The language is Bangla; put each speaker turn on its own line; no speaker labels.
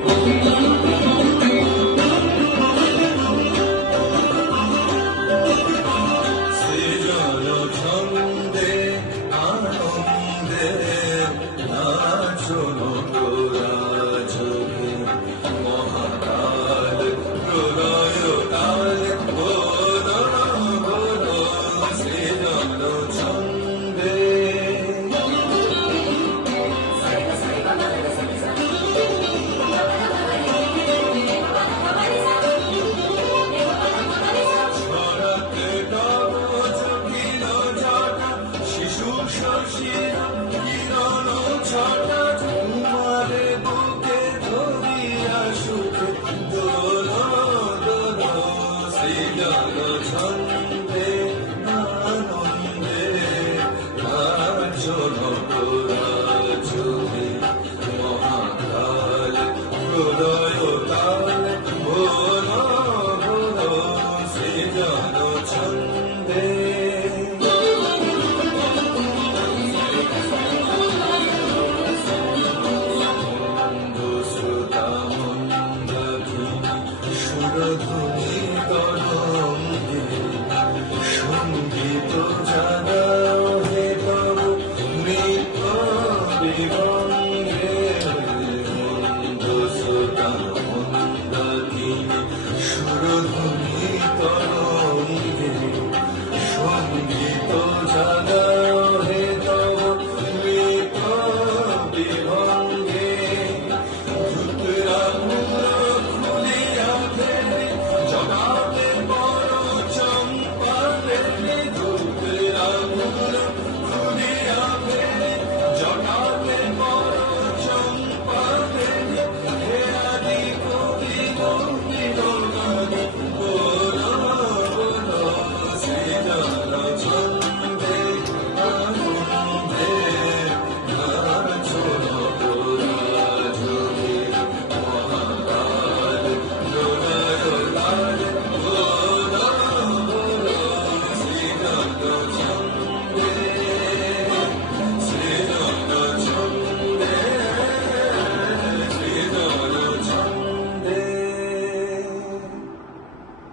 Thank you. Georgina. সংগীত জানাও হে তব মৃত